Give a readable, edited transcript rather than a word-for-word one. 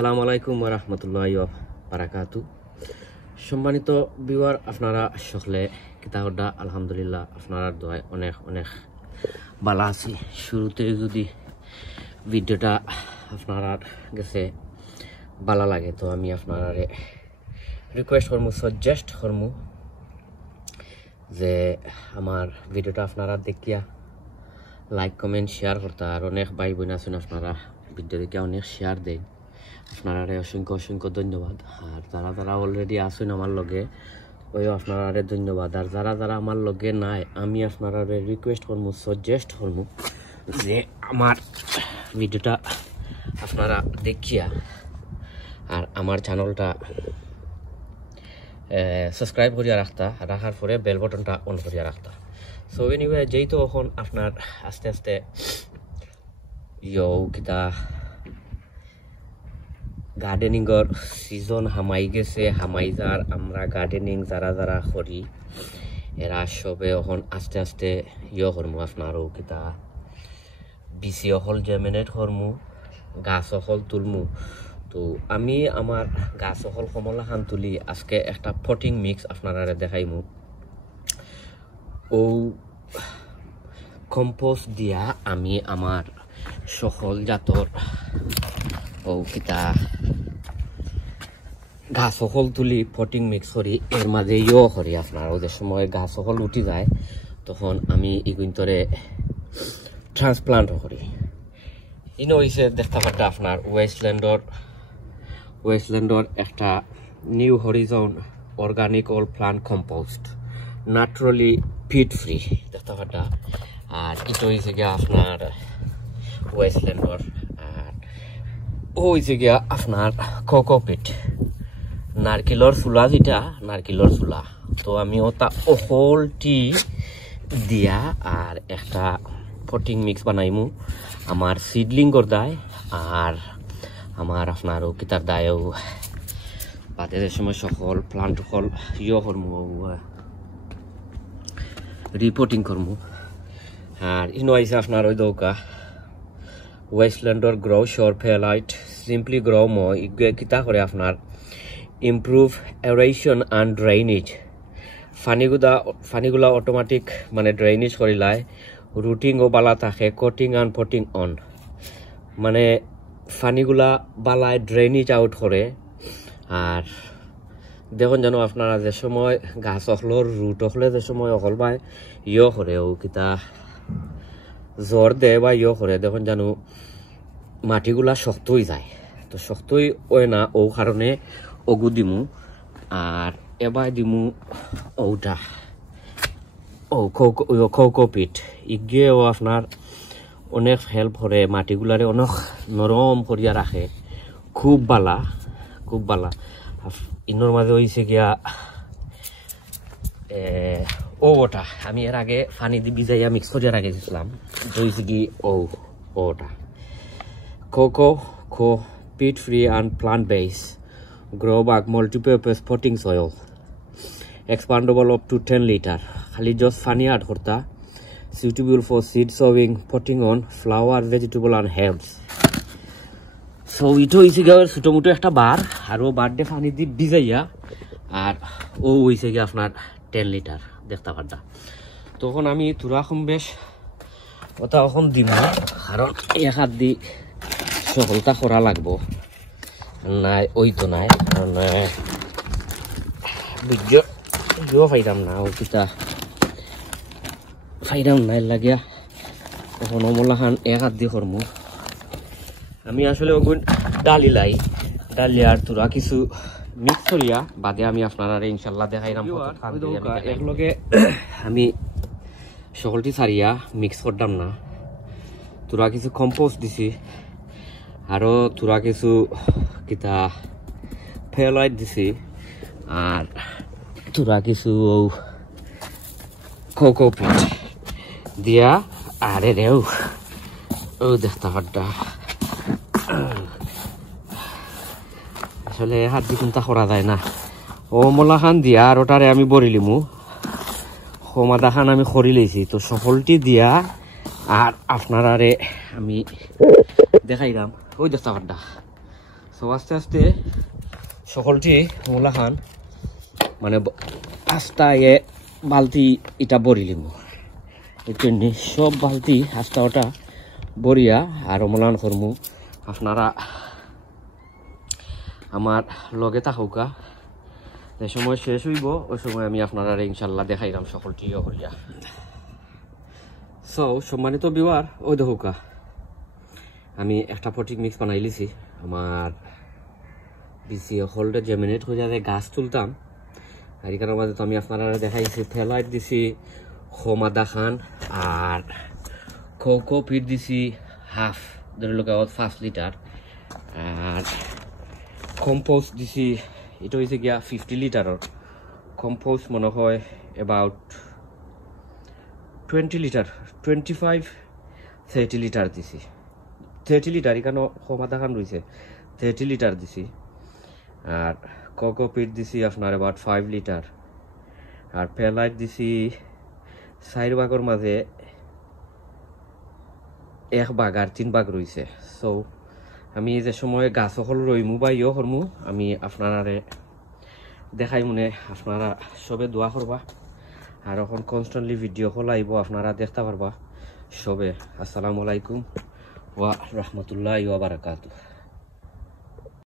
আসসালামু আলাইকুম ওয়া রাহমাতুল্লাহি ওয়া বারাকাতুহু। সম্মানিত ভিউয়ার, আপনারা সকলে কিতাবটা আলহামদুলিল্লাহ আপনারা দোয়ায় অনেক অনেক ভালো আছি। শুরুতে যদি ভিডিওটা আপনারা কাছে ভালো লাগে তো আমি আপনারা রিকোয়েস্ট করবো, সাজেস্ট করবো যে আমার ভিডিওটা আপনারা দেখিয়া লাইক কমেন্ট শেয়ার করতে। আর অনেক ভাই বোন আছেন আপনারা ভিডিও দেখে অনেক শেয়ার দেন, আপনারা অসংখ্য অসংখ্য ধন্যবাদ। আর যারা যারা অলরেডি আছেন আমার লগে ওই আপনারা ধন্যবাদ। আর যারা যারা আমার লগে নাই আমি আপনারা রিকোয়েস্ট করবো, সাজেস্ট করবো যে আমার ভিডিওটা আপনারা দেখিয়া আর আমার চ্যানেলটা সাবস্ক্রাইব করিয়া রাখার পরে বেল বটনটা অন করিয়া রাখতা। সো এনিওয়ে, যেহেতু এখন আপনার আস্তে আস্তে গার্ডেনিংর সিজন হামাই গেছে, হামাই যার আমরা গার্ডেনিং যারা যারা করি এরা সবে এখন আস্তে আস্তে করমু আপনারও কিতা বিচি অকল জেমিনেট করমু, গাছ অকল তুলমু। তো আমি আমার গাছ অকল কমলা খান তুলি আজকে একটা পটিং মিক্স আপনারা দেখাইমু। ও কম্পোস্ট দিয়া আমি আমার সকল জাতর ও কিতা গাছ সকল তুলি পটিং মিক্স করি, এর মাঝে করি আপনার যে সময় গাছ সকল উঠি যায় তখন আমি এগুন্তরে ট্রান্সপ্লান্ট করি। ইনো হয়েছে দেখতে পারটা আপনার ওয়েস্টল্যান্ডর একটা new horizon organic all plant compost naturally peat free দেখতে পারটা। আর এটা হয়েছে গিয়া আপনার ওয়েস্টল্যান্ডর, আর ও হয়েছে গিয়া আপনার কোকোপিট নারকেলর চুলা, যেটা নারকেলর চুলা। তো আমি ওটা অকলটি দিয়া আর একটা পটিং মিক্স বানাইমু আমার সিডলিংর দায় আর আমার আপনার কিতার দায়ও বাদের সময় সকল প্লান্ট সকল করমু রিপোর্টিং করমু। আর ইনো আইসে আপনার ওই দৌকা ওয়েস্টল্যান্ডর গ্রো শোর ফেলাইট সিম্পলি গ্রো মো কিতা করে আপনার improve aeration and drainage. ফানিগুলা automatic মানে ড্রেইনেজ করিলায় রুটিংও বালা থাকে, কোটিং অ্যান্ড পটিং অন মানে ফানিগুলা বালায় ড্রেইনেজ আউট করে। আর দেখুন যেন আপনারা যে সময় গাছ অখলোর রুট অখলে যে সময় অকল পায় করে ও কিতা জ্বর দেয় বা করে, দেখুন যেন মাটিগুলা শক্ত হয়ে যায়। তো শক্তই ওই না ও কারণে ওগু দিমু। আর এবার দিমু ওটা কোকোপিট ইগিয়েও আপনার অনেক হেল্প করে, মাটিগুলারে অনেক নরম করিয়া রাখে, খুব বালা খুব বালা। ইনোর মাঝে হয়েছে গিয়া ওটা আমি এর আগে পানি দিয়ে ভিজাইয়া মিক্স করিয়া রাখেছিলাম, হয়েছে কি ওটা cocopeat free and plant base grow bag multipurpose potting soil expandable up to 10 liter. খালি just funny add করতা, suitable for seed sowing, potting on flower, vegetable and herbs. So এটা হইছে গিয়ে ছোট মোটো একটা বার, আর ও বারডে পানি দিয়ে ভিজাইয়া আর ও হইছে গিয়ে আপনার 10 লিটার দেখতে পারতা। তখন আমি তুরা কম বেশ ওটা এখন দিব, কারণ এক হাত দি সকলটা করা লাগবো নাই ওই তো নাই, কারণ বুঝছো ফাইদাম না ও কিতা ফাইদাম নাই লাগিয়া তখন অমলা খান এক হাত দিয়ে করমু। আমি আসলে ওগুন ডালি আর তোরা কিছু মিক্স করিয়া বাদে আমি আপনারা ইনশাল্লাহ দেখাইলাম। একলগে আমি সকলটি সারিয়া মিক্স করতাম না, তোরা কিছু কম্পোস্ট দিছি আরো তোরা কিছু কিতা ফেলাইট দিছি আর তোরা কিছু কোকোপিট দিয়া আরে রেও ও দেখতে পারটা। আসলে হাত দিয়ে চিন্তা করা যায় না। ও মলা খান দিয়া আর ওটারে আমি বরিলিমু, সমাদা খান আমি খরি লেছি। তো সকলটি দিয়া আর আপনারারে আমি দেখাইলাম ওই দেখতে পারটা। সো আস্তে আস্তে সকলটি মূলা খান মানে আস্তা এ বালতি এটা বড়ি লিম এজন্য সব বালতি আস্তা ওটা বড়িয়া আর মলান করমু আপনারা আমার লগে থাকুকা যে সময় শেষ হইব ওই সময় আমি আপনারা ইনশাল্লাহ দেখাইলাম সকলটি করিয়া সো সম্মানিত বিওয়ার ওই দেখুকা আমি একটা পটিক মিক্স বানাই লিছি আমার বিসি হোল্ডে জেমিনেট হয়ে যাতে গাছ তুলতাম আর এখানের মাঝে তো আমি আপনারা দেখাইছি ফেলাইট দিছি হোমাদা খান আর কোকো পিট দিছি হাফ ধরে লোক 5 লিটার আর কম্পোস্ট দিছি এটা হয়েছে গিয়া 50 লিটারের কম্পোস্ট মনে হয় অ্যাবাউট 20 লিটার 25-30 লিটার দিছি 30 লিটার এখানে হোমাদা খান রয়েছে 30 লিটার দিছি আর কোকো পিট দিছি আপনার অ্যাবাউট 5 লিটার আর পেলাইট দিছি 4 ভাগের মাঝে 1 ভাগ আর 3 ভাগ রয়েছে সো আমি যে সময় গাছ সকল রইমু বা ইয়ে করমু আমি আপনারা দেখাই মনে আপনারা সবে দোয়া করবা আর এখন কনস্ট্যান্টলি ভিডিও কল আইব আপনারা দেখতে পারবা সবে আসসালামু আলাইকুম ওয়া রাহমাতুল্লাহি ওয়া বারাকাতুহু